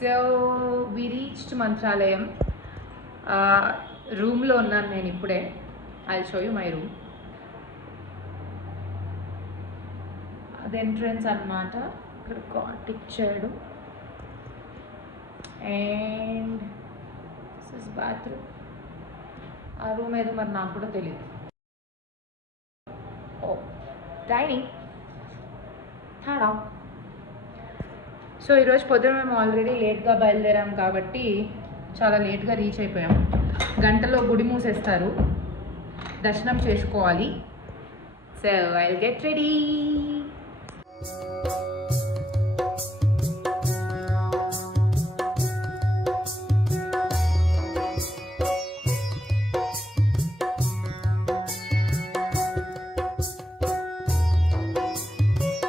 So we reached Mantralayam. రూమ్లో ఉన్నాను నేను ఇప్పుడే. I show you my room. అది ఎంట్రన్స్ అన్నమాట. ఇక్కడ కాట్ ఇచ్చాడు. And this is bathroom. ఆ రూమ్ ఏదో మరి నాకు కూడా తెలియదు. ఓ డైనింగ్. హాడా. సో ఈరోజు పొద్దున మేము ఆల్రెడీ లేట్గా బయలుదేరాం కాబట్టి చాలా లేట్గా రీచ్ అయిపోయాం. గంటలో గుడి మూసేస్తారు, దర్శనం చేసుకోవాలి. So I will get ready.